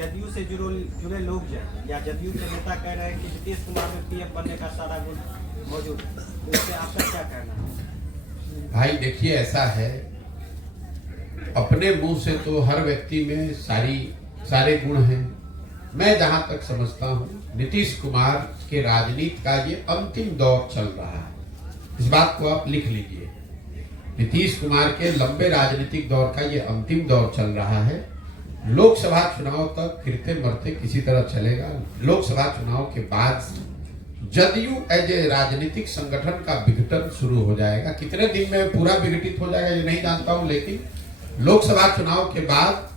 जदयू से जुड़े लोग जो या जदयू के नेता कह रहे हैं कि नीतीश कुमार में पीएम बनने का सारा गुण मौजूद है, तो इससे आपका क्या कहना है? भाई देखिए, ऐसा है, अपने मुंह से तो हर व्यक्ति में सारे गुण हैं। मैं जहां तक समझता हूं, नीतीश कुमार के राजनीति का ये अंतिम दौर चल रहा है। इस बात को आप लिख लीजिए, नीतीश कुमार के लंबे राजनीतिक दौर का ये अंतिम दौर चल रहा है। लोकसभा चुनाव तक फिरते मरते किसी तरह चलेगा। लोकसभा चुनाव के बाद जदयू एज ए राजनीतिक संगठन का विघटन शुरू हो जाएगा। कितने दिन में पूरा विघटित हो जाएगा ये नहीं जानता हूं, लेकिन लोकसभा चुनाव के बाद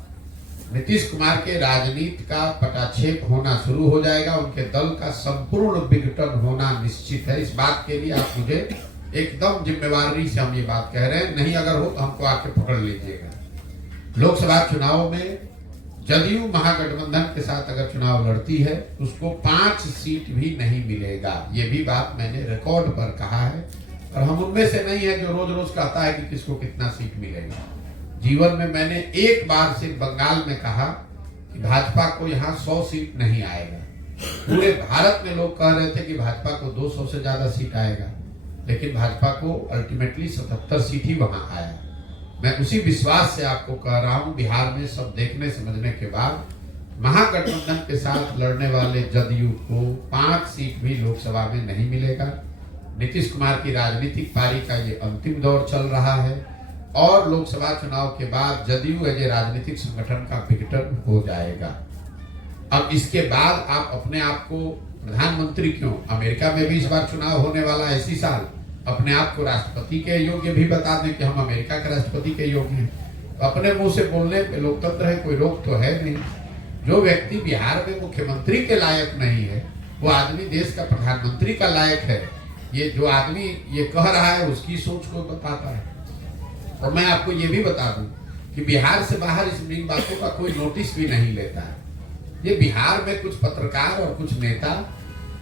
नीतीश कुमार के राजनीति का पटाक्षेप होना शुरू हो जाएगा। उनके दल का संपूर्ण विघटन होना निश्चित है। इस बात के लिए आप मुझे एकदम जिम्मेवारी से हम ये बात कह रहे हैं, नहीं अगर हो तो हमको आके पकड़ लीजिएगा। लोकसभा चुनाव में जदयू महागठबंधन के साथ अगर चुनाव लड़ती है, उसको 5 सीट भी नहीं मिलेगा। ये भी बात मैंने रिकॉर्ड पर कहा है, और हम उनमें से नहीं है जो रोज रोज कहता है कि किसको कितना सीट मिलेगा। जीवन में मैंने एक बार सिर्फ बंगाल में कहा कि भाजपा को यहाँ 100 सीट नहीं आएगा। पूरे भारत में लोग कह रहे थे कि भाजपा को 200 से ज्यादा सीट आएगा, लेकिन भाजपा को अल्टीमेटली 77 सीट ही वहां आया। मैं उसी विश्वास से आपको कह रहा हूं, बिहार में सब देखने समझने के बाद महागठबंधन के साथ लड़ने वाले जदयू को 5 सीट भी लोकसभा में नहीं मिलेगा। नीतीश कुमार की राजनीतिक पारी का ये अंतिम दौर चल रहा है, और लोकसभा चुनाव के बाद जदयू एज ए राजनीतिक संगठन का विघटन हो जाएगा। अब इसके बाद आप अपने आप को प्रधानमंत्री क्यों, अमेरिका में भी इस बार चुनाव होने वाला है इसी साल, अपने आप को राष्ट्रपति के योग्य भी बता दें कि हम अमेरिका के राष्ट्रपति के योग्य हैं, तो अपने मुंह से बोलने पे लोकतंत्र है, कोई रोक तो है नहीं। जो व्यक्ति बिहार में मुख्यमंत्री के लायक नहीं है, वो आदमी देश का प्रधानमंत्री का लायक है। ये जो आदमी ये कह रहा है उसकी सोच को बताता है। और मैं आपको ये भी बता दूं कि बिहार से बाहर इन बातों का कोई नोटिस भी नहीं लेता है। ये बिहार में कुछ पत्रकार और कुछ नेता,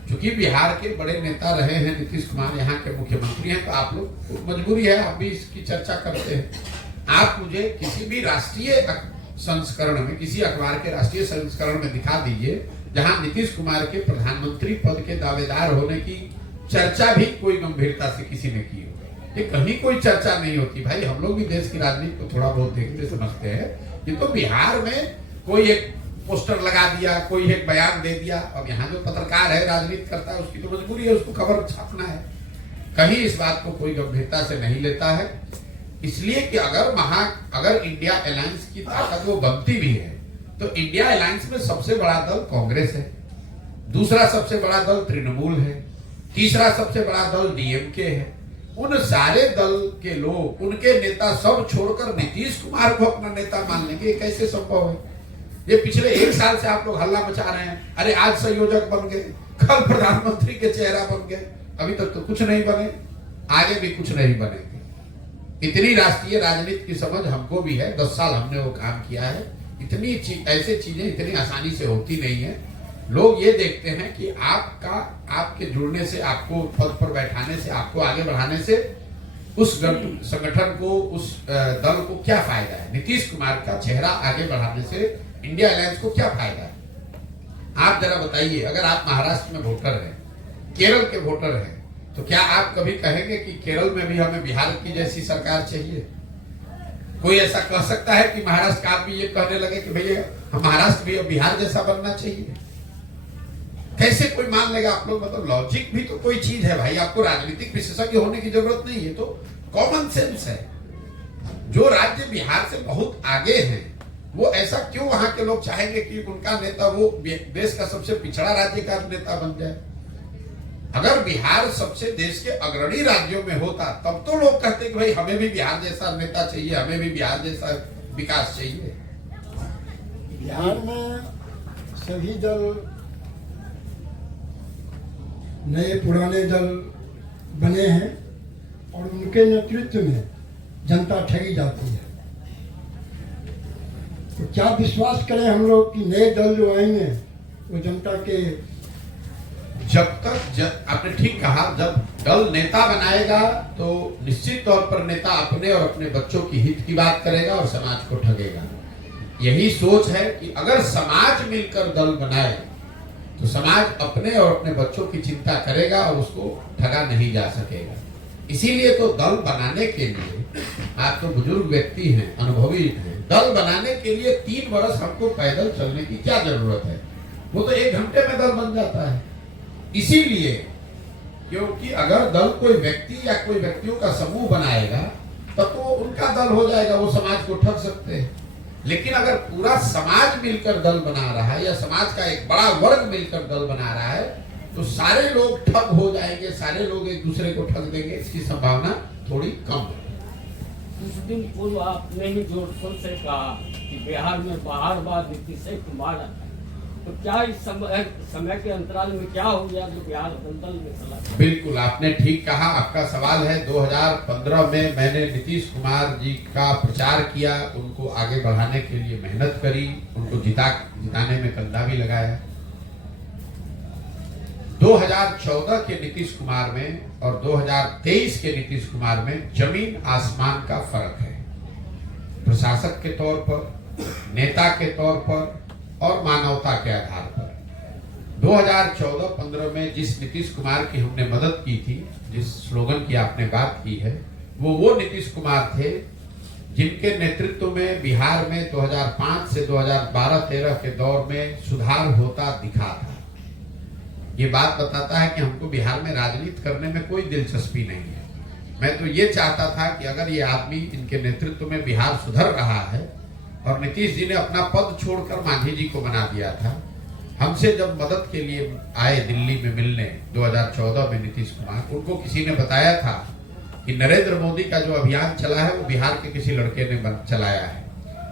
चूंकि बिहार के बड़े नेता रहे हैं नीतीश कुमार, यहाँ के मुख्यमंत्री हैं, तो आप लोग मजबूरी है आप भी इसकी चर्चा करते हैं। आप मुझे किसी भी राष्ट्रीय संस्करण में, किसी अखबार के राष्ट्रीय संस्करण में दिखा दीजिए जहां नीतीश कुमार के प्रधानमंत्री पद के दावेदार होने की चर्चा भी कोई गंभीरता से किसी ने की हो। ये कहीं कोई चर्चा नहीं होती। भाई हम लोग भी देश की राजनीति को थोड़ा बहुत देखते समझते हैं। ये तो बिहार में कोई एक पोस्टर लगा दिया, कोई एक बयान दे दिया। अब यहाँ जो पत्रकार है, राजनीति करता है, उसकी तो मजबूरी है, उसको खबर छापना है। कहीं इस बात को कोई गंभीरता से नहीं लेता है, इसलिए कि अगर इंडिया अलायंस की ताकत वो बनती भी है, तो इंडिया अलायंस में सबसे बड़ा दल कांग्रेस है, दूसरा सबसे बड़ा दल तृणमूल है, तीसरा सबसे बड़ा दल डीएमके है। उन सारे दल के लोग, उनके नेता सब छोड़कर नीतीश कुमार को अपना नेता मान लेंगे, कैसे संभव है? ये पिछले 1 साल से आप लोग हल्ला मचा रहे हैं, अरे आज संयोजक बन गए, कल प्रधानमंत्री के चेहरा बन गए, अभी तक तो कुछ नहीं बने, आगे भी कुछ नहीं बनेंगे। इतनी राष्ट्रीय राजनीति की समझ हमको भी है, 10 साल हमने वो काम किया है। इतनी ऐसी चीजें इतनी आसानी से होती नहीं है। लोग ये देखते हैं कि आपके जुड़ने से, आपको पद पर बैठाने से, आपको आगे बढ़ाने से उस संगठन को, उस दल को क्या फायदा है। नीतीश कुमार का चेहरा आगे बढ़ाने से इंडिया अलायंस को क्या फायदा है? आप जरा बताइए, अगर आप महाराष्ट्र में वोटर हैं, केरल के वोटर हैं, तो क्या आप कभी कहेंगे कि केरल में भी हमें बिहार की जैसी सरकार चाहिए? कोई ऐसा कह सकता है कि महाराष्ट्र का भी ये कहने लगे कि भैया महाराष्ट्र भी अब बिहार जैसा बनना चाहिए? कैसे कोई मान लेगा? आप लोग मतलब लॉजिक भी तो कोई चीज है भाई। आपको राजनीतिक विशेषज्ञ होने की जरूरत नहीं है, तो कॉमन सेंस है। जो राज्य बिहार से बहुत आगे हैं, वो ऐसा क्यों वहां के लोग चाहेंगे कि उनका नेता वो देश का सबसे पिछड़ा राज्य का नेता बन जाए? अगर बिहार सबसे देश के अग्रणी राज्यों में होता, तब तो लोग कहते कि भाई हमें भी बिहार जैसा नेता चाहिए, हमें भी बिहार जैसा विकास चाहिए। बिहार में सभी दल, नए पुराने दल बने हैं, और उनके नेतृत्व में जनता ठगी जाती है। तो क्या विश्वास करें हम लोग कि नए दल जो आएंगे वो जनता के, जब तक आपने ठीक कहा, जब दल नेता बनाएगा तो निश्चित तौर पर नेता अपने और अपने बच्चों की हित की बात करेगा और समाज को ठगेगा। यही सोच है कि अगर समाज मिलकर दल बनाए तो समाज अपने और अपने बच्चों की चिंता करेगा और उसको ठगा नहीं जा सकेगा। इसीलिए तो दल बनाने के लिए, आप तो बुजुर्ग व्यक्ति हैं, अनुभवी हैं, दल बनाने के लिए 3 वर्ष हमको पैदल चलने की क्या जरूरत है? वो तो 1 घंटे में दल बन जाता है। इसीलिए क्योंकि अगर दल कोई व्यक्ति या कोई व्यक्तियों का समूह बनाएगा तब तो उनका दल हो जाएगा, वो समाज को ठग सकते हैं। लेकिन अगर पूरा समाज मिलकर दल बना रहा है या समाज का एक बड़ा वर्ग मिलकर दल बना रहा है तो सारे लोग ठग हो जाएंगे, सारे लोग एक दूसरे को ठग देंगे, इसकी संभावना थोड़ी कम है। कुछ दिन पूर्व आपने ही जोर शोर से कहा कि बिहार में बार नीतीश कुमार आता है, तो क्या इस समय के अंतराल में क्या हो गया जो बिहार दलदल में चला गया? बिल्कुल, आपने ठीक कहा। आपका सवाल है 2015 में मैंने नीतीश कुमार जी का प्रचार किया, उनको आगे बढ़ाने के लिए मेहनत करी, उनको जिताने में कंधा भी लगाया। 2014 के नीतीश कुमार में और 2023 के नीतीश कुमार में जमीन आसमान का फर्क है। प्रशासक के तौर पर, नेता के तौर पर और मानवता के आधार पर 2014-15 में जिस नीतीश कुमार की हमने मदद की थी, जिस स्लोगन की आपने बात की है, वो नीतीश कुमार थे जिनके नेतृत्व में बिहार में 2005 से 2012-13 के दौर में सुधार होता दिखा था। ये बात बताता है कि हमको बिहार में राजनीति करने में कोई दिलचस्पी नहीं है। मैं तो ये चाहता था कि अगर ये आदमी, इनके नेतृत्व में बिहार सुधर रहा है, और नीतीश जी ने अपना पद छोड़कर मांझी जी को बना दिया था। हमसे जब मदद के लिए आए दिल्ली में मिलने 2014 में नीतीश कुमार, उनको किसी ने बताया था कि नरेंद्र मोदी का जो अभियान चला है वो बिहार के किसी लड़के ने चलाया है।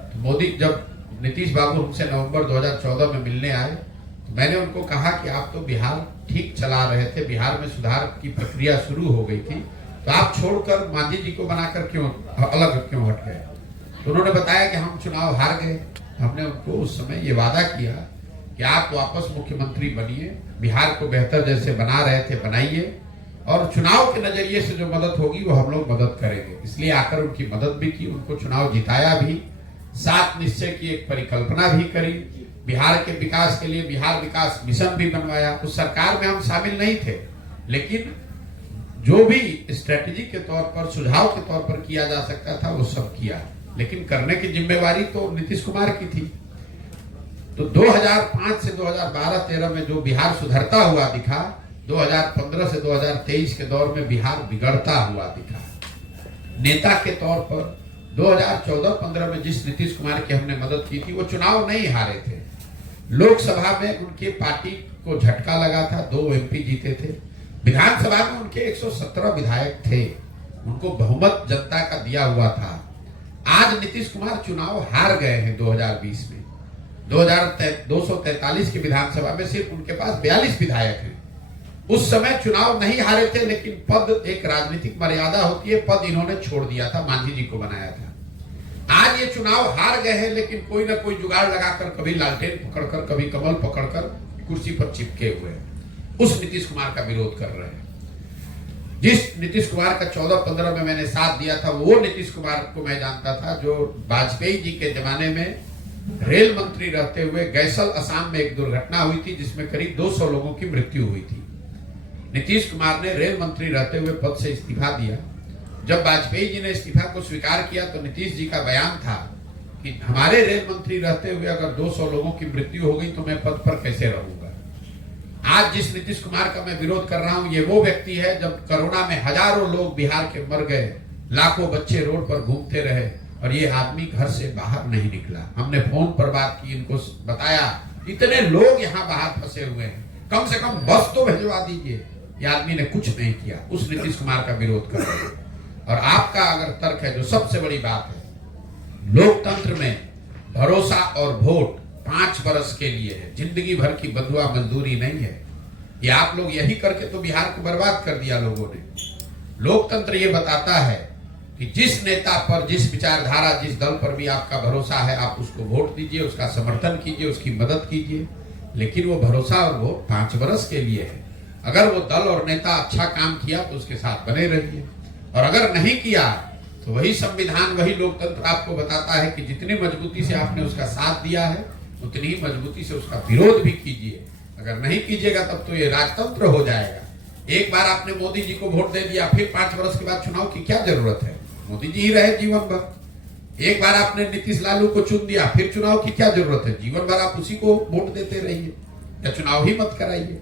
तो मोदी, जब नीतीश बाबू हमसे नवंबर 2014 में मिलने आए तो मैंने उनको कहा कि आप तो बिहार ठीक चला रहे थे, बिहार में सुधार की प्रक्रिया शुरू हो गई थी, तो आप छोड़कर मांझी जी को बनाकर क्यों अलग क्यों हट गए? तो उन्होंने बताया कि हम चुनाव हार गए। हमने उनको उस समय ये वादा किया कि आप वापस मुख्यमंत्री बनिए, बिहार को बेहतर जैसे बना रहे थे बनाइए, और चुनाव के नजरिए से जो मदद होगी वो हम लोग मदद करेंगे। इसलिए आकर उनकी मदद भी की, उनको चुनाव जिताया भी, 7 निश्चय की एक परिकल्पना भी करी, बिहार के विकास के लिए बिहार विकास मिशन भी बनवाया। उस सरकार में हम शामिल नहीं थे, लेकिन जो भी स्ट्रेटेजी के तौर पर, सुझाव के तौर पर किया जा सकता था वो सब किया, लेकिन करने की जिम्मेवारी तो नीतीश कुमार की थी। तो 2005 से 2012-13 में जो बिहार सुधरता हुआ दिखा, 2015 से 2023 के दौर में बिहार बिगड़ता हुआ दिखा। नेता के तौर पर 2014-15 में जिस नीतीश कुमार की हमने मदद की थी वो चुनाव नहीं हारे थे। लोकसभा में उनके पार्टी को झटका लगा था, 2 MP जीते थे। विधानसभा में उनके 117 विधायक थे, उनको बहुमत जनता का दिया हुआ था। आज नीतीश कुमार चुनाव हार गए हैं 2020 में। 243 की विधानसभा में सिर्फ उनके पास 42 विधायक हैं। उस समय चुनाव नहीं हारे थे, लेकिन पद, एक राजनीतिक मर्यादा होती है, पद इन्होंने छोड़ दिया था, मांझी जी को बनाया था। आज ये चुनाव हार गए हैं, लेकिन कोई ना कोई जुगाड़ लगाकर, कभी लालटेन पकड़कर, कभी कमल पकड़कर कुर्सी पर चिपके हुए हैं। उस नीतीश कुमार का विरोध कर रहे हैं। जिस नीतीश कुमार का 14-15 में मैंने साथ दिया था, वो नीतीश कुमार को मैं जानता था जो वाजपेयी जी के जमाने में रेल मंत्री रहते हुए गैसल, असम में एक दुर्घटना हुई थी जिसमें करीब 200 लोगों की मृत्यु हुई थी। नीतीश कुमार ने रेल मंत्री रहते हुए पद से इस्तीफा दिया। जब वाजपेयी जी ने इस्तीफा को स्वीकार किया तो नीतीश जी का बयान था कि हमारे रेल मंत्री रहते हुए अगर 200 लोगों की मृत्यु हो गई तो मैं पद पर कैसे रहूंगा। आज जिस नीतीश कुमार का मैं विरोध कर रहा हूं, ये वो व्यक्ति है जब कोरोना में हजारों लोग बिहार के मर गए, लाखों बच्चे रोड पर घूमते रहे और ये आदमी घर से बाहर नहीं निकला। हमने फोन पर बात की, इनको बताया इतने लोग यहाँ बाहर फंसे हुए हैं, कम से कम बस तो भिजवा दीजिए। ये आदमी ने कुछ नहीं किया, उस नीतीश कुमार का विरोध कर रहे हैं। और आपका अगर तर्क है, जो सबसे बड़ी बात है, लोकतंत्र में भरोसा और वोट 5 वर्ष के लिए है, जिंदगी भर की बंधुआ मजदूरी नहीं है। ये आप लोग यही करके तो बिहार को बर्बाद कर दिया लोगों ने। लोकतंत्र ये बताता है कि जिस नेता पर, जिस विचारधारा, जिस दल पर भी आपका भरोसा है, आप उसको वोट दीजिए, उसका समर्थन कीजिए, उसकी मदद कीजिए, लेकिन वो भरोसा और वोट 5 वर्ष के लिए है। अगर वो दल और नेता अच्छा काम किया तो उसके साथ बने रहिए, और अगर नहीं किया तो वही संविधान, वही लोकतंत्र आपको बताता है कि जितनी मजबूती से आपने उसका साथ दिया है उतनी ही मजबूती से उसका विरोध भी कीजिए। अगर नहीं कीजिएगा तब तो ये राजतंत्र हो जाएगा। एक बार आपने मोदी जी को वोट दे दिया, फिर 5 वर्ष के बाद चुनाव की क्या जरूरत है? मोदी जी ही रहे जीवन भर। एक बार आपने नीतीश लालू को चुन दिया, फिर चुनाव की क्या जरूरत है? जीवन भर आप उसी को वोट देते रहिए या चुनाव ही मत कराइए।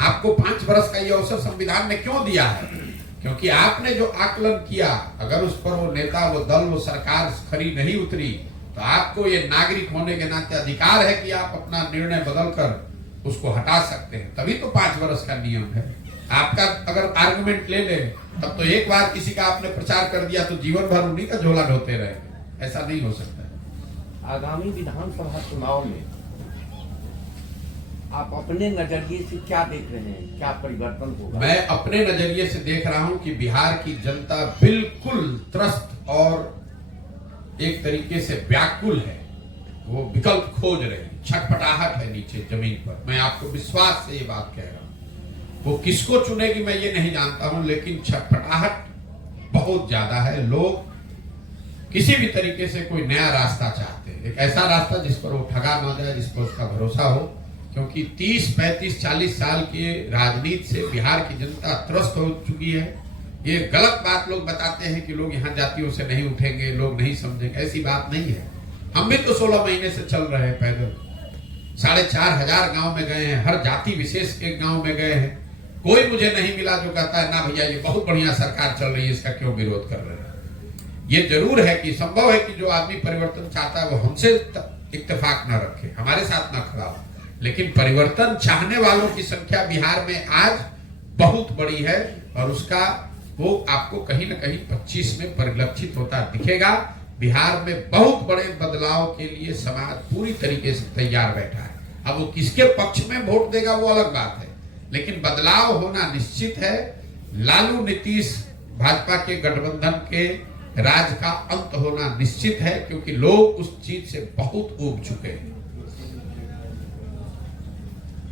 आपको 5 वर्ष का ये अवसर संविधान ने क्यों दिया है? क्योंकि आपने जो आकलन किया, अगर उस पर वो नेता, वो दल, वो सरकार खरी नहीं उतरी, तो आपको ये नागरिक होने के नाते अधिकार है कि आप अपना निर्णय बदलकर उसको हटा सकते हैं। तभी तो 5 वर्ष का नियम है। आपका अगर आर्गुमेंट ले ले, तब तो एक बार किसी का आपने प्रचार कर दिया तो जीवन भर उन्हीं का झोला ढोते रहेंगे। ऐसा नहीं हो सकता। आगामी विधानसभा चुनाव में आप अपने नजरिए से क्या देख रहे हैं, क्या परिवर्तन होगा? मैं अपने नजरिए से देख रहा हूं कि बिहार की जनता बिल्कुल त्रस्त और एक तरीके से व्याकुल है। वो विकल्प खोज रही है, छटपटाहट है नीचे जमीन पर। मैं आपको विश्वास से ये बात कह रहा हूं। वो किसको चुनेगी मैं ये नहीं जानता हूं, लेकिन छटपटाहट बहुत ज्यादा है। लोग किसी भी तरीके से कोई नया रास्ता चाहते हैं, एक ऐसा रास्ता जिस पर वो ठगा ना जाए, जिस पर उसका भरोसा हो। क्योंकि 30, 35, 40 साल के राजनीति से बिहार की जनता त्रस्त हो चुकी है। ये गलत बात लोग बताते हैं कि लोग यहाँ जातियों से नहीं उठेंगे, लोग नहीं समझेंगे। ऐसी बात नहीं है। हम भी तो 16 महीने से चल रहे हैं पैदल। 4,500 गांव में गए हैं, हर जाति विशेष के गांव में गए हैं। कोई मुझे नहीं मिला जो कहता है ना भैया ये बहुत बढ़िया सरकार चल रही है, इसका क्यों विरोध कर रहे हैं। ये जरूर है कि संभव है कि जो आदमी परिवर्तन चाहता है वो हमसे इत्तेफाक न रखे, हमारे साथ न खड़ा हो, लेकिन परिवर्तन चाहने वालों की संख्या बिहार में आज बहुत बड़ी है और उसका वो आपको कहीं ना कहीं 25 में परिलक्षित होता दिखेगा। बिहार में बहुत बड़े बदलाव के लिए समाज पूरी तरीके से तैयार बैठा है। अब वो किसके पक्ष में वोट देगा वो अलग बात है, लेकिन बदलाव होना निश्चित है। लालू नीतीश भाजपा के गठबंधन के राज का अंत होना निश्चित है, क्योंकि लोग उस चीज से बहुत ऊब चुके हैं।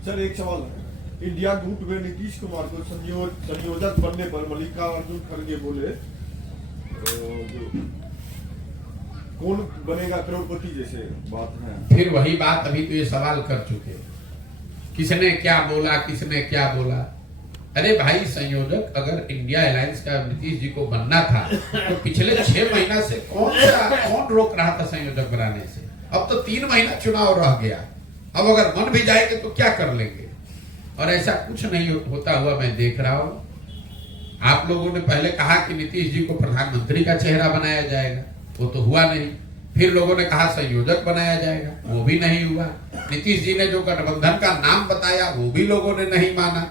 सर एक सवाल है, इंडिया गुट में नीतीश कुमार को संयोजक बनने पर मल्लिकार्जुन खड़गे बोले कौन बनेगा करोड़पति जैसे बात है। फिर वही बात अभी तो ये सवाल कर चुके, किसने क्या बोला, किसने क्या बोला। अरे भाई, संयोजक अगर इंडिया अलायंस का नीतीश जी को बनना था तो पिछले 6 महीना से कौन रोक रहा था संयोजक बनाने से? अब तो 3 महीना चुनाव रह गया। अब अगर मन भी जाएंगे तो क्या कर लेंगे? और ऐसा कुछ नहीं होता हुआ मैं देख रहा हूं। आप लोगों ने पहले कहा कि नीतीश जी को प्रधानमंत्री का चेहरा बनाया जाएगा, वो तो हुआ नहीं। फिर लोगों ने कहा संयोजक बनाया जाएगा, वो भी नहीं हुआ। नीतीश जी ने जो गठबंधन का नाम बताया वो भी लोगों ने नहीं माना।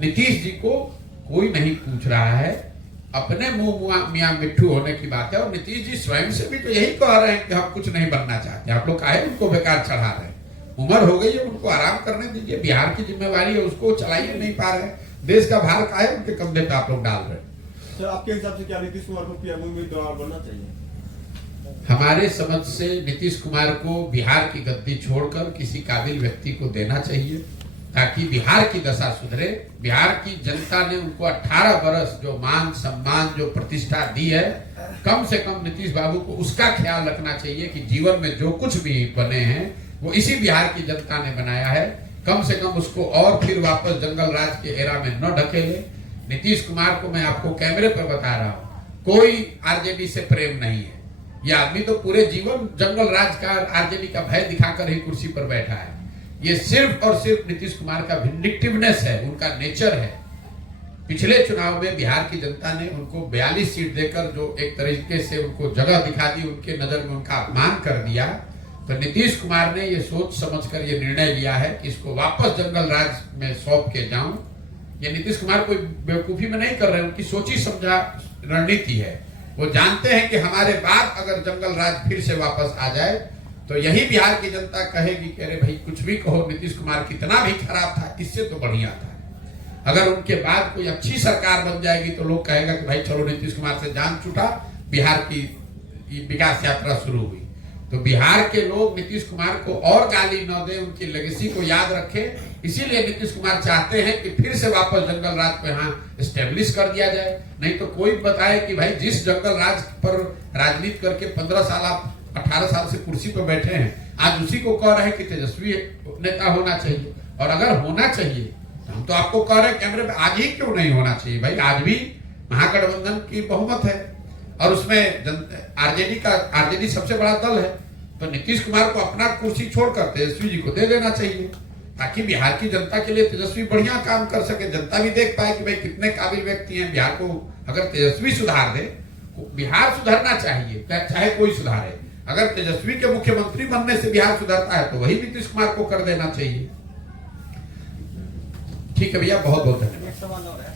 नीतीश जी को कोई नहीं पूछ रहा है, अपने मुंह मियां मिट्ठू होने की बात है। और नीतीश जी स्वयं से भी तो यही कह रहे हैं कि हम कुछ नहीं बनना चाहते। आप लोग काहे उनको बेकार चढ़ा रहे हैं? उम्र हो गई है, उनको आराम करने दीजिए। बिहार की जिम्मेवारी है, उसको चलाइए नहीं पा रहे। देश का भार काहे उनके कंधे पे आप लोग डाल रहे हैं? सर आपके हिसाब से क्या नीतीश कुमार को पीएम उम्मीदवार बनना चाहिए? हमारे समझ से नीतीश कुमार को बिहार की गद्दी छोड़कर किसी काबिल व्यक्ति को देना चाहिए, ताकि बिहार की दशा सुधरे। बिहार की जनता ने उनको 18 वर्ष जो मान सम्मान, जो प्रतिष्ठा दी है, कम से कम नीतीश बाबू को उसका ख्याल रखना चाहिए कि जीवन में जो कुछ भी बने हैं वो इसी बिहार की जनता ने बनाया है। कम से कम उसको और फिर वापस जंगल राज के एरा में न ढकेले। नीतीश कुमार को मैं आपको कैमरे पर बता रहा हूं, कोई आरजेडी से प्रेम नहीं है। यह आदमी तो पूरे जीवन जंगल राज का, आरजेडी का भय दिखाकर ही कुर्सी पर बैठा है। ये सिर्फ और सिर्फ नीतीश कुमार का विंडिक्टिवनेस है, उनका नेचर है। पिछले चुनाव में बिहार की जनता ने उनको 42 सीट देकर जो एक तरीके से उनको जगह दिखा दी, उनके नजर में उनका अपमान कर दिया। तो नीतीश कुमार ने ये सोच समझकर ये निर्णय लिया है कि इसको वापस जंगल राज में सौंप के जाऊं। ये नीतीश कुमार कोई बेवकूफी में नहीं कर रहे, उनकी सोची समझा रणनीति है। वो जानते हैं कि हमारे बाद अगर जंगल राज फिर से वापस आ जाए तो यही बिहार की जनता कहेगी कि अरे भाई कुछ भी कहो, नीतीश कुमार कितना भी खराब था, इससे तो बढ़िया था। अगर उनके बाद कोई अच्छी सरकार बन जाएगी तो लोग कहेगा कि भाई चलो नीतीश कुमार से जान छूटा, बिहार की विकास यात्रा शुरू हुई। तो बिहार के लोग नीतीश कुमार को और गाली न दे, उनकी लेगेसी को याद रखें। इसीलिए नीतीश कुमार चाहते हैं कि फिर से वापस जंगल राज को यहाँ स्टेब्लिश कर दिया जाए। नहीं तो कोई बताए कि भाई जिस जंगल राज पर राजनीति करके 15 साल आप 18 साल से कुर्सी पर बैठे हैं, आज उसी को कह रहे हैं कि तेजस्वी नेता होना चाहिए। और अगर होना चाहिए तो हम तो आपको कह रहे हैं कैमरे में, आज ही क्यों नहीं होना चाहिए भाई? आज भी महागठबंधन की बहुमत है और उसमें आरजेडी सबसे बड़ा दल है। तो नीतीश कुमार को अपना कुर्सी छोड़कर तेजस्वी जी को दे देना चाहिए, ताकि बिहार की जनता के लिए तेजस्वी बढ़िया काम कर सके। जनता भी देख पाए कि भाई कितने काबिल व्यक्ति हैं। बिहार को अगर तेजस्वी सुधार दे, बिहार सुधरना चाहिए, चाहे कोई सुधारे। अगर तेजस्वी के मुख्यमंत्री बनने से बिहार सुधरता है तो वही नीतीश कुमार को कर देना चाहिए। ठीक है भैया, बहुत बहुत धन्यवाद। एक सवाल और है।